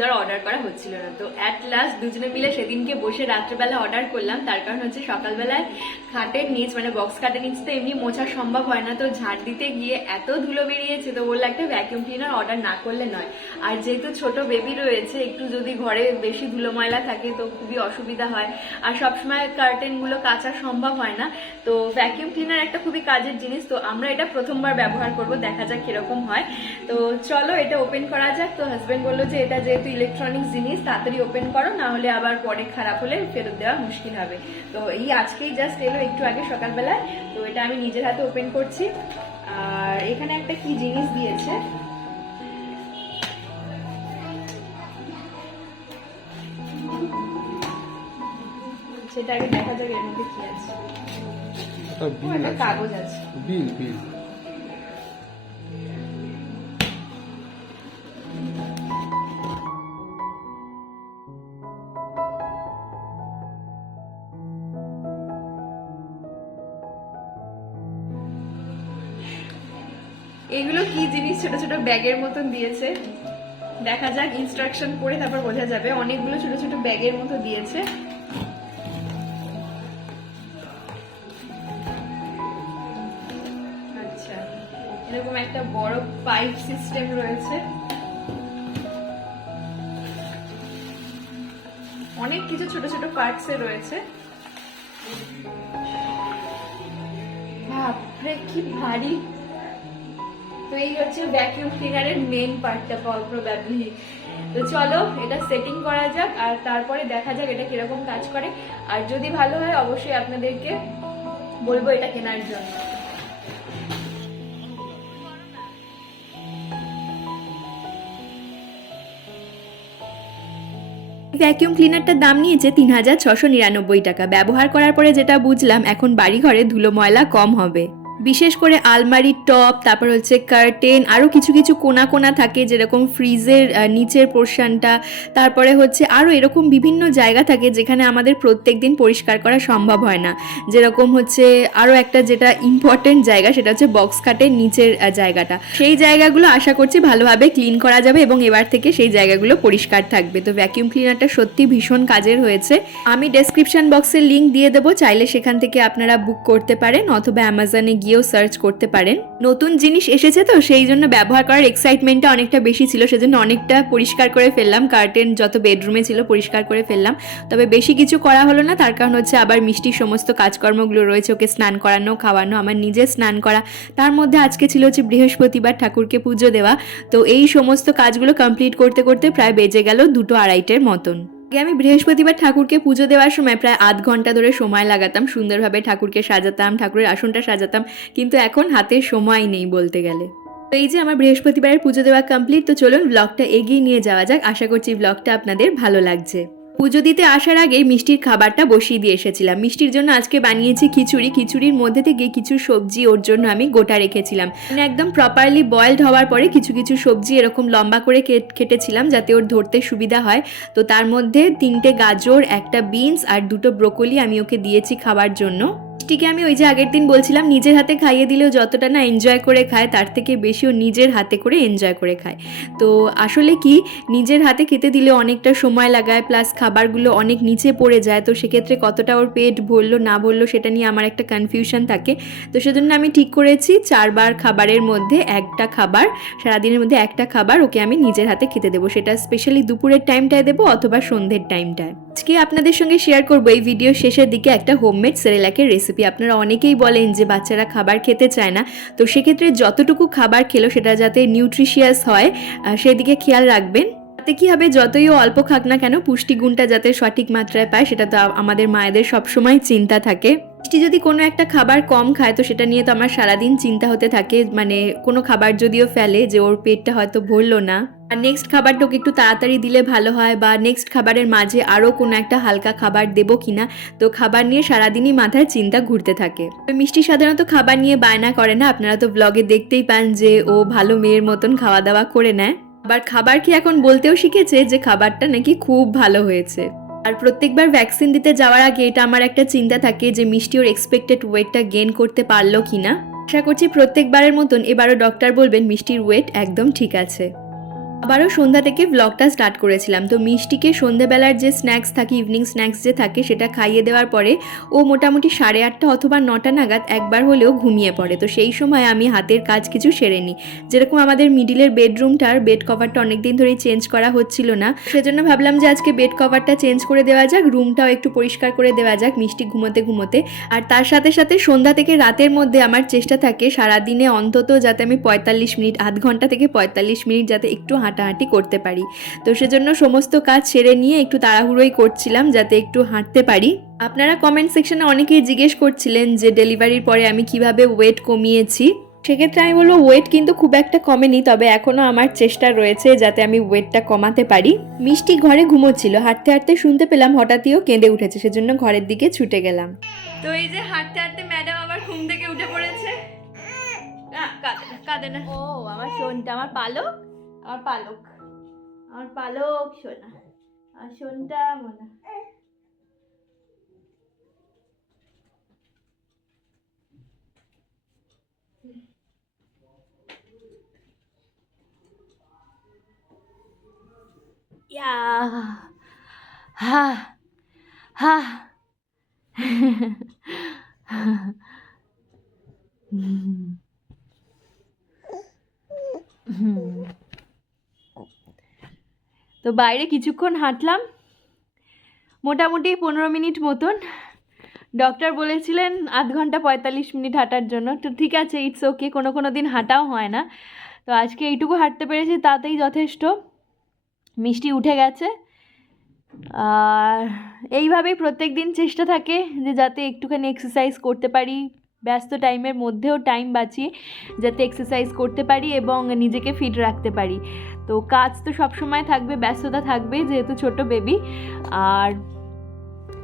করব অর্ডার করা হচ্ছিল না। তো অ্যাট লাস্ট দুজনে মিলে সেদিনকে বসে রাত্রেবেলা অর্ডার করলাম। তার কারণ হচ্ছে সকালবেলায় খাটের নিচ মানে বক্স খাটের নিচ তো এমনি মোছা সম্ভব হয় না। তো ঝাড় দিতে গিয়ে এত ধুলো বেরিয়েছে তো বলল একটা ভ্যাকিউম ক্লিনার অর্ডার না করলে নয়। আর যেহেতু ছোট বেবি রয়েছে, একটু যদি ঘরে বেশি ধুলো ময়লা থাকে তো খুবই অসুবিধা হয়। আর সবসময় কার্টেনগুলো কাচা সম্ভব হয় না। তো ভ্যাকিউম ক্লিনার একটা খুবই কাজের জিনিস। তো আমরা এটা প্রথমবার ব্যবহার করব, দেখা যাক কীরকম হয়। তো চলো এটা ওপেন করা যাক। তো হাজবেন্ড বলল যে এটা যেহেতু ইলেকট্রনিক্স জিনিস তাড়াতাড়ি ওপেন করো না হলে আবার পরে খারাপ হলে ফেরত দেওয়া মুশকিল হবে। তো এই আজকেই জাস্ট এলো একটু আগে সকালবেলায় তো এটা আমি নিজের হাতে ওপেন করছি। আর এখানে একটা কি জিনিস দিয়েছে? সেটা আগে দেখা যাবে এর মধ্যে কি আছে। কাগজ আছে। বিল বিল। ছোট ছোট ব্যাগের মতন দিয়েছে। দেখা যাক ইনস্ট্রাকশন পড়ে তারপর বোঝা যাবে। অনেকগুলো ছোট ছোট ব্যাগের মতো দিয়েছে। আচ্ছা এরকম একটা বড় পাইপ সিস্টেম রয়েছে। অনেক কিছু ছোট ছোট পার্টস রয়েছে। বাপরে, কি ভারী তো এই হচ্ছে ভ্যাকিউম ক্লিনারের মেন পার্টটা প্রবাবলি তো চলো, এটা সেটিং করা যাক, আর তারপরে দেখা যাক এটা কীরকম কাজ করে। আর যদি ভালো হয়, অবশ্যই আপনাদেরকে বলব এটা কেনার জন্য। ভ্যাকিউম ক্লিনারটার দাম নিয়েছে তিন হাজার ছশো নিরানব্বই টাকা। ব্যবহার করার পরে যেটা বুঝলাম, এখন বাড়িঘরে ধুলো ময়লা কম হবে। বিশেষ করে আলমারির টপ, তারপর হচ্ছে কার্টেন আরও কিছু কিছু কোনা কোনা থাকে যেরকম ফ্রিজের নিচের পোর্শনটা তারপরে হচ্ছে আরও এরকম বিভিন্ন জায়গা থাকে যেখানে আমাদের প্রত্যেক দিন পরিষ্কার করা সম্ভব হয় না। যেরকম হচ্ছে আরও একটা যেটা ইম্পর্টেন্ট জায়গা, সেটা হচ্ছে বক্স কাটের নিচের জায়গাটা। সেই জায়গাগুলো আশা করছি ভালোভাবে ক্লিন করা যাবে এবং এবার থেকে সেই জায়গাগুলো পরিষ্কার থাকবে। তো ভ্যাকিউম ক্লিনারটা সত্যি ভীষণ কাজের হয়েছে। আমি ডেসক্রিপশন বক্সের লিঙ্ক দিয়ে দেবো, চাইলে সেখান থেকে আপনারা বুক করতে পারেন অথবা অ্যামাজনে গিয়েও সার্চ করতে পারেন। নতুন জিনিস এসেছে তো, সেই জন্য ব্যবহার করার এক্সাইটমেন্টটা অনেকটা বেশি ছিল, সেজন্য অনেকটা পরিষ্কার করে ফেললাম। কার্টেন যত বেডরুমে ছিল পরিষ্কার করে ফেললাম। তবে বেশি কিছু করা হলো না, তার কারণ হচ্ছে আবার মিষ্টির সমস্ত কাজকর্মগুলো রয়েছে, ওকে স্নান করানো, খাওয়ানো, আমার নিজে স্নান করা। তার মধ্যে আজকে ছিল হচ্ছে বৃহস্পতিবার ঠাকুরকে পুজো দেওয়া। তো এই সমস্ত কাজগুলো কমপ্লিট করতে করতে প্রায় বেজে গেল দুটো আড়াইটের মতন। আগে আমি বৃহস্পতিবার ঠাকুরকে পুজো দেওয়ার সময় প্রায় আধ ঘণ্টা ধরে সময় লাগাতাম, সুন্দরভাবে ঠাকুরকে সাজাতাম, ঠাকুরের আসনটা সাজাতাম, কিন্তু এখন হাতে সময় নেই বলতে গেলে। তো এই যে আমার বৃহস্পতিবারের পুজো দেওয়া কমপ্লিট তো চলুন ব্লগটা এগিয়ে নিয়ে যাওয়া যাক। আশা করছি ব্লগটা আপনাদের ভালো লাগছে। পুজো দিতে আসার আগে মিষ্টির খাবারটা বসিয়ে দিয়ে এসেছিলাম। মিষ্টির জন্য আজকে বানিয়েছি খিচুড়ি। খিচুড়ির মধ্যে থেকে কিছু সবজি ওর জন্য আমি গোটা রেখেছিলাম। মানে একদম প্রপারলি বয়েলড হওয়ার পরে কিছু কিছু সবজি এরকম লম্বা করে কেট- কেটেছিলাম যাতে ওর ধরতে সুবিধা হয়। তো তার মধ্যে তিনটে গাজর, একটা বিনস আর দুটো ব্রোকলি আমি ওকে দিয়েছি খাবার জন্য। মিষ্টিকে আমি ওই যে আগের দিন বলছিলাম, নিজের হাতে খাইয়ে দিলেও যতটা না এনজয় করে খায়, তার থেকে বেশি ও নিজের হাতে করে এনজয় করে খায়। তো আসলে কি, নিজের হাতে খেতে দিলে অনেকটা সময় লাগায় প্লাস খাবারগুলো অনেক নিচে পড়ে যায়, তো সেক্ষেত্রে কতটা ওর পেট ভরলো, না ভরলো, সেটা নিয়ে আমার একটা কনফিউশন থাকে। তো সেজন্য আমি ঠিক করেছি, চারবার খাবারের মধ্যে একটা খাবার, সারাদিনের মধ্যে একটা খাবার ওকে আমি নিজের হাতে খেতে দেবো। সেটা স্পেশালি দুপুরের টাইমটায় দেবো, অথবা সন্ধ্যের টাইমটায় আজকে আপনাদের সঙ্গে শেয়ার করব এই ভিডিও শেষের দিকে একটা হোমমেড সেরেলাকের রেসিপি আপনারা অনেকেই বলেন যে বাচ্চারা খাবার খেতে চায় না। তো সেক্ষেত্রে যতটুকু খাবার খেলো সেটা যাতে নিউট্রিশিয়াস হয় সেদিকে খেয়াল রাখবেন। তাতে কী হবে? যতই অল্প খাক না কেন, পুষ্টিগুণটা যাতে সঠিক মাত্রায় পায়, সেটা তো আমাদের মায়েদের সবসময় চিন্তা থাকে। মিষ্টি যদি কোনো একটা খাবার কম খায়, তো সেটা নিয়ে তো আমার সারাদিন চিন্তা হতে থাকে। মানে কোনো খাবার যদিও ফেলে যে ওর পেটটা হয়তো ভরলো না। আর নেক্সট খাবারটা ওকে একটু তাড়াতাড়ি দিলে ভালো হয় বা নেক্সট খাবারের মাঝে আরও কোনো একটা হালকা খাবার দেবো কিনা, তো খাবার নিয়ে সারাদিনই মাথায় চিন্তা ঘুরতে থাকে। মিষ্টি সাধারণত খাবার নিয়ে বায়না করে না, আপনারা তো ব্লগে দেখতেই পান যে ও ভালো মেয়ের মতন খাওয়া দাওয়া করে নেয়। আবার খাবার কি এখন বলতেও শিখেছে যে খাবারটা নাকি খুব ভালো হয়েছে। আর প্রত্যেকবার ভ্যাকসিন দিতে যাওয়ার আগে এটা আমার একটা চিন্তা থাকে যে মিষ্টি ওর এক্সপেক্টেড ওয়েটটা গেন করতে পারল কি না আশা করছি প্রত্যেকবারের মতন এবারও ডক্টর বলবেন মিষ্টির ওয়েট একদম ঠিক আছে। আবারও সন্ধ্যা থেকে ব্লগটা স্টার্ট করেছিলাম। তো মিষ্টিকে সন্ধ্যেবেলার যে স্ন্যাক্স থাকে ইভিনিং স্ন্যাক্স যে থাকে, সেটা খাইয়ে দেওয়ার পরে ও মোটামুটি সাড়ে আটটা অথবা নটা নাগাদ একবার হলেও ঘুমিয়ে পড়ে। তো সেই সময় আমি হাতের কাজ কিছু সেরে নিই। যেরকম আমাদের মিডিলের বেডরুমটার বেড কভারটা অনেকদিন ধরেই চেঞ্জ করা হচ্ছিল না, সেজন্য ভাবলাম যে আজকে বেড কভারটা চেঞ্জ করে দেওয়া যাক রুমটাও একটু পরিষ্কার করে দেওয়া যাক, মিষ্টি ঘুমোতে ঘুমোতে। আর তার সাথে সাথে সন্ধ্যা থেকে রাতের মধ্যে আমার চেষ্টা থাকে সারাদিনে অন্তত যাতে আমি পঁয়তাল্লিশ মিনিট, আধ ঘণ্টা থেকে পঁয়তাল্লিশ মিনিট যাতে একটু হাঁটাহাঁটি করতে পারি। তো সেজন্য সমস্ত কাজ সেরে নিয়ে একটু তাড়াহুড়োই করছিলাম যাতে একটু হাঁটতে পারি। আপনারা কমেন্ট সেকশনে অনেকেই জিজ্ঞেস করছিলেন যে ডেলিভারির পরে আমি কীভাবে ওয়েট কমিয়েছি। সেক্ষেত্রে আমি বলব ওয়েট কিন্তু খুব একটা কমেনি তবে এখনও আমার চেষ্টা রয়েছে যাতে আমি ওয়েটটা কমাতে পারি। মিষ্টি ঘরে ঘুমোচ্ছিল হাঁটতে হাঁটতে শুনতে পেলাম হঠাৎইও কেঁদে উঠেছে সেজন্য ঘরের দিকে ছুটে গেলাম। তো এই যে হাঁটতে হাঁটতে ম্যাডাম আবার ঘুম থেকে উঠে পড়েছে। কাঁদে না, কাঁদে না। ও আমার শোনটা আমার পালক? আমার পালক। আমার পালক সোনা। আর সোনটা মোনা। ইয়া। হা। হা। তো বাইরে কিছুক্ষণ হাঁটলাম। মোটামুটি পনেরো মিনিট মতন। ডক্টর বলেছিলেন আধ ঘণ্টা পঁয়তাল্লিশ মিনিট হাঁটার জন্য। তো ঠিক আছে ইটস ওকে কোনো কোনো দিন হাঁটাও হয় না। তো আজকে এইটুকু হাঁটতে পেরেছি, তাতেই যথেষ্ট। মিষ্টি উঠে গেছে। আর এইভাবেই প্রত্যেক দিন চেষ্টা থাকে যে যাতে একটুখানি এক্সারসাইজ করতে পারি। ব্যস্ত টাইমের মধ্যেও টাইম বাঁচিয়ে যাতে এক্সারসাইজ করতে পারি এবং নিজেকে ফিট রাখতে পারি। তো কাজ তো সবসময় থাকবে, ব্যস্ততা থাকবে যেহেতু ছোট বেবি আর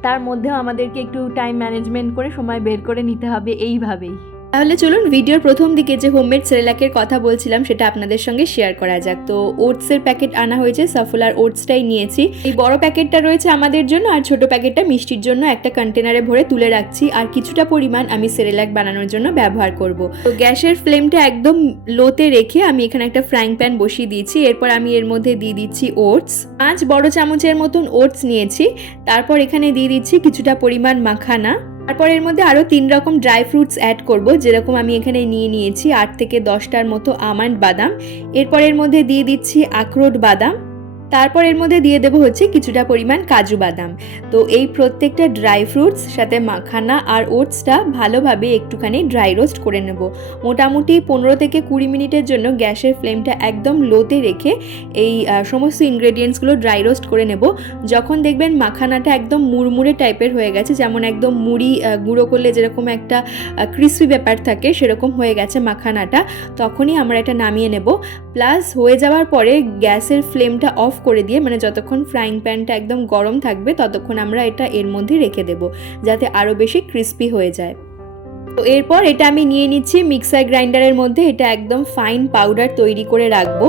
তার মধ্যেও আমাদেরকে একটু টাইম ম্যানেজমেন্ট করে সময় বের করে নিতে হবে এইভাবেই। তাহলে চলুন ভিডিওর প্রথম দিকে যে হোমমেড সেরেলাকের কথা বলছিলাম, সেটা আপনাদের সঙ্গে শেয়ার করা যাক। তো ওটসের প্যাকেট আনা হয়েছে, সফলার ওটসটাই নিয়েছি। এই বড় প্যাকেটটা রয়েছে আমাদের জন্য, আর ছোট প্যাকেটটা মিষ্টির জন্য একটা কন্টেনারে ভরে তুলে রাখছি। আর কিছুটা পরিমাণ আমি সেরেলাক বানানোর জন্য ব্যবহার করব। তো গ্যাসের ফ্লেমটা একদম লোতে রেখে আমি এখানে একটা ফ্রাইং প্যান বসিয়ে দিয়েছি। এরপর আমি এর মধ্যে দিয়ে দিচ্ছি ওটস পাঁচ বড় চামচের মতন ওটস নিয়েছি। তারপর এখানে দিয়ে দিচ্ছি কিছুটা পরিমাণ মাখানা। তারপর এর মধ্যে আরও তিন রকম ড্রাই ফ্রুটস অ্যাড করব, যেরকম আমি এখানে নিয়ে নিয়েছি আট থেকে দশটার মতো আমান্ড বাদাম। এরপর এর মধ্যে দিয়ে দিচ্ছি আখরোট বাদাম। তারপর এর মধ্যে দিয়ে দেবো হচ্ছে কিছুটা পরিমাণ কাজু বাদাম। তো এই প্রত্যেকটা ড্রাই ফ্রুটস সাথে মাখানা আর ওটসটা ভালোভাবে একটুখানি ড্রাই রোস্ট করে নেব। মোটামুটি পনেরো থেকে কুড়ি মিনিটের জন্য গ্যাসের ফ্লেমটা একদম লোতে রেখে এই সমস্ত ইনগ্রেডিয়েন্টসগুলো ড্রাই রোস্ট করে নেব। যখন দেখবেন মাখানাটা একদম মুড়মুড়ে টাইপের হয়ে গেছে, যেমন একদম মুড়ি গুঁড়ো করলে যেরকম একটা ক্রিসপি ব্যাপার থাকে, সেরকম হয়ে গেছে মাখানাটা, তখনই আমরা এটা নামিয়ে নেব। প্লাস হয়ে যাওয়ার পরে গ্যাসের ফ্লেমটা অফ করে দিয়ে মানে যতক্ষণ ফ্রাইং প্যানটা একদম গরম থাকবে, ততক্ষণ আমরা এটা এর মধ্যে রেখে দেব, যাতে আরও বেশি ক্রিস্পি হয়ে যায়। তো এরপর এটা আমি নিয়ে নিচ্ছি মিক্সার গ্রাইন্ডারের মধ্যে, এটা একদম ফাইন পাউডার তৈরি করে রাখব।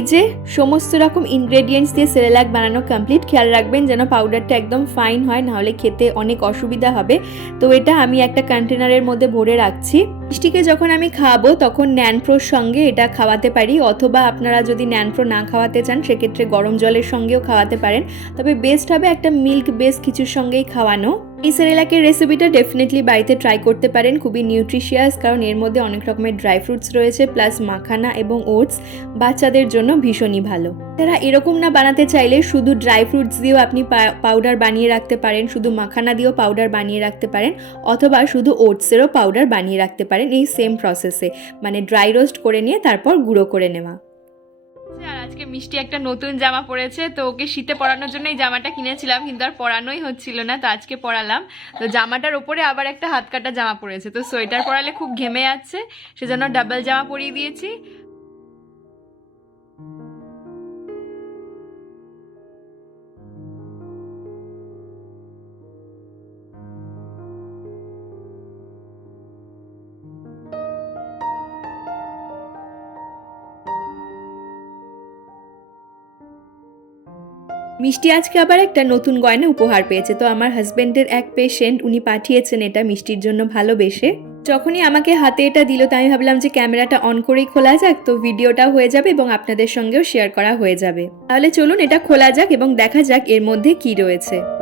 এই যে সমস্ত রকম ইনগ্রেডিয়েন্টস দিয়ে সেরেলাক বানানো কমপ্লিট খেয়াল রাখবেন যেন পাউডারটা একদম ফাইন হয়, নাহলে খেতে অনেক অসুবিধা হবে। তো এটা আমি একটা কন্টেনারের মধ্যে ভরে রাখছি। মিষ্টিকে যখন আমি খাওয়াবো তখন ন্যানপ্রোর সঙ্গে এটা খাওয়াতে পারি। অথবা আপনারা যদি ন্যানপ্রো না খাওয়াতে চান, সেক্ষেত্রে গরম জলের সঙ্গেও খাওয়াতে পারেন। তবে বেস্ট হবে একটা মিল্ক বেস কিছুর সঙ্গেই খাওয়ানো। এই সেরেলাকের রেসিপিটা ডেফিনেটলি বাড়িতে ট্রাই করতে পারেন, খুবই নিউট্রিশিয়াস কারণ এর মধ্যে অনেক রকমের ড্রাই ফ্রুটস রয়েছে প্লাস মাখানা এবং ওটস বাচ্চাদের জন্য ভীষণই ভালো। তারা এরকম না বানাতে চাইলে শুধু ড্রাই ফ্রুটস দিয়েও আপনি পাউডার বানিয়ে রাখতে পারেন, শুধু মাখানা দিয়েও পাউডার বানিয়ে রাখতে পারেন, অথবা শুধু ওটসেরও পাউডার বানিয়ে রাখতে পারেন, এই সেম প্রসেসে মানে ড্রাই রোস্ট করে নিয়ে তারপর গুঁড়ো করে নেওয়া। আর আজকে মিষ্টি একটা নতুন জামা পরেছে, তো ওকে শীতে পরানোর জন্য এই জামাটা কিনেছিলাম, কিন্তু আর পরানোই হচ্ছিল না, তো আজকে পরালাম। তো জামাটার ওপরে আবার একটা হাত কাটা জামা পরেছে, তো সোয়েটার পরালে খুব ঘেমে যাচ্ছে, সেজন্য ডাবল জামা পরিয়ে দিয়েছি। মিষ্টি আজকে আবার একটা নতুন গয়না উপহার পেয়েছে। তো আমার হাজবেন্ডের এক পেশেন্ট উনি পাঠিয়েছেন এটা মিষ্টির জন্য ভালোবেসে। যখনই আমাকে হাতে এটা দিল, তাই ভাবলাম যে ক্যামেরাটা অন করেই খোলা যাক, তো ভিডিওটা হয়ে যাবে এবং আপনাদের সঙ্গেও শেয়ার করা হয়ে যাবে। তাহলে চলুন এটা খোলা যাক এবং দেখা যাক এর মধ্যে কি রয়েছে।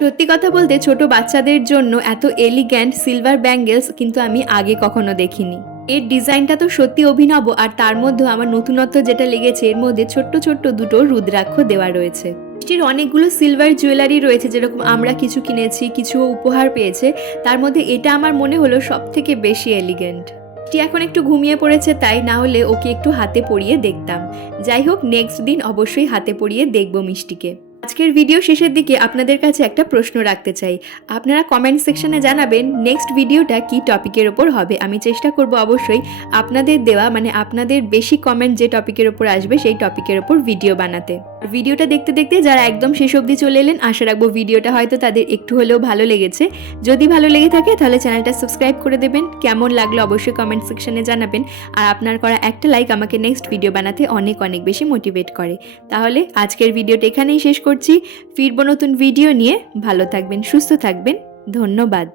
সত্যি কথা বলতে ছোট বাচ্চাদের জন্য এত এলিগ্যান্ট সিলভার ব্যাঙ্গেলস কিন্তু আমি আগে কখনো দেখিনি। এর ডিজাইনটা তো সত্যি অভিনব আর তার মধ্যে আমার নতুনত্ব যেটা লেগেছে, এর মধ্যে ছোট্ট ছোট্ট দুটো রুদ্রাক্ষ দেওয়া রয়েছে। মিষ্টির অনেকগুলো সিলভার জুয়েলারি রয়েছে, যেরকম আমরা কিছু কিনেছি, কিছু উপহার পেয়েছে, তার মধ্যে এটা আমার মনে হলো সব থেকে বেশি এলিগেন্ট মিষ্টি এখন একটু ঘুমিয়ে পড়েছে, তাই না হলে ওকে একটু হাতে পরিয়ে দেখতাম। যাই হোক নেক্সট দিন অবশ্যই হাতে পরিয়ে দেখব মিষ্টিকে। আজকের ভিডিও শেষের দিকে আপনাদের কাছে একটা প্রশ্ন রাখতে চাই। আপনারা কমেন্ট সেকশনে জানাবেন নেক্সট ভিডিওটা কি টপিকের ওপর হবে? আমি চেষ্টা করব অবশ্যই আপনাদের দেওয়া মানে আপনাদের বেশি কমেন্ট যে টপিকের ওপর আসবে, সেই টপিকের ওপর ভিডিও বানাতে। ভিডিওটা দেখতে দেখতে যারা একদম শেষ অবধি চলে এলেন, আশা রাখব ভিডিওটা হয়তো তাদের একটু হলেও ভালো লেগেছে। যদি ভালো লেগে থাকে, তাহলে চ্যানেলটা সাবস্ক্রাইব করে দেবেন। কেমন লাগল অবশ্যই কমেন্ট সেকশনে জানাবেন। আর আপনার করা একটা লাইক আমাকে নেক্সট ভিডিও বানাতে অনেক অনেক বেশি মোটিভেট করে। তাহলে আজকের ভিডিওটা এখানেই শেষ করছি। ফিরবো নতুন ভিডিও নিয়ে। ভালো থাকবেন সুস্থ থাকবেন। ধন্যবাদ।